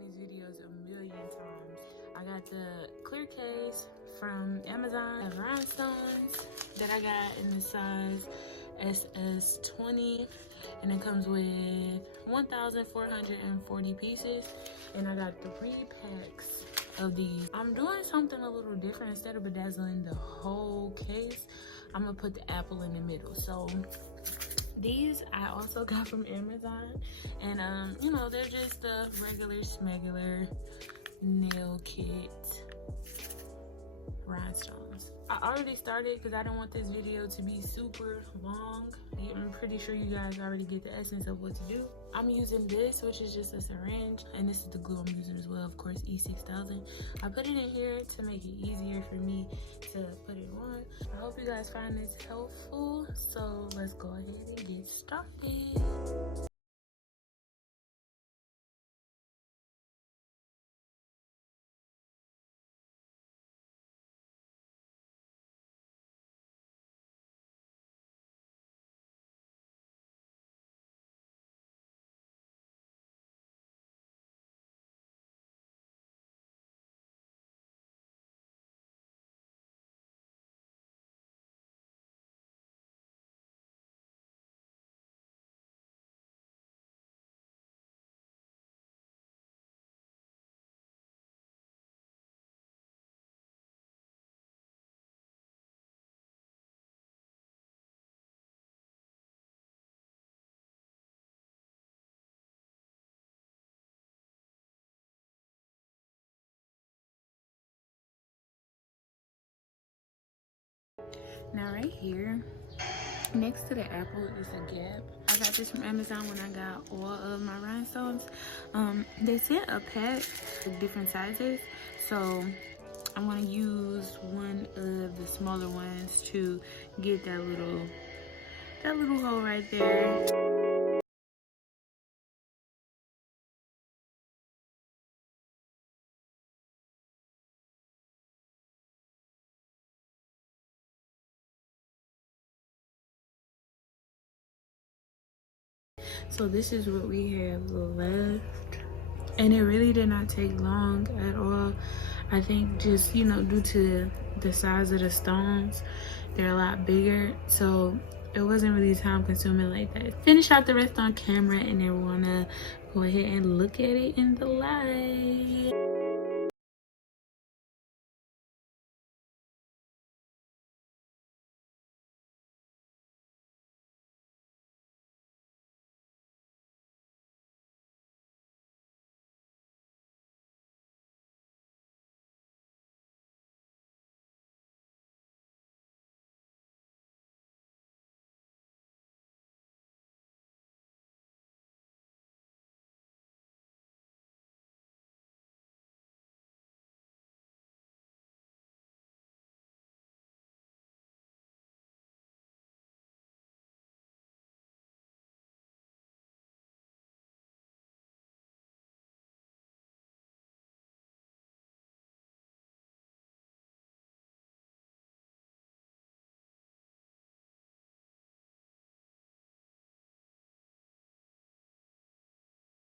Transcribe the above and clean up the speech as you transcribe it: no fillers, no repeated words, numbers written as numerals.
these videos a million times. I got the clear case from Amazon. I have rhinestones that I got in the size SS20, and it comes with 1,440 pieces, and I got 3 packs of these. I'm doing something a little different. Instead of bedazzling the whole case, I'm gonna put the apple in the middle. So these I also got from Amazon, and you know, they're just a regular smegular nail kit rhinestones. I already started because I don't want this video to be super long. I'm pretty sure you guys already get the essence of what to do. I'm using this, which is just a syringe, and this is the glue I'm using as well, of course, E6000. I put it in here to make it easier for me to put it on. I hope you guys find this helpful, so let's go ahead and get started. Now right here next to the apple is a gap. I got this from Amazon when I got all of my rhinestones. They sent a pack of different sizes, so I'm gonna use one of the smaller ones to get that little hole right there. So this is what we have left, and it really did not take long at all. I think just, you know, due to the size of the stones, they're a lot bigger, so it wasn't really time consuming like that. Finish out the rest on camera, and then we're gonna go ahead and look at it in the light.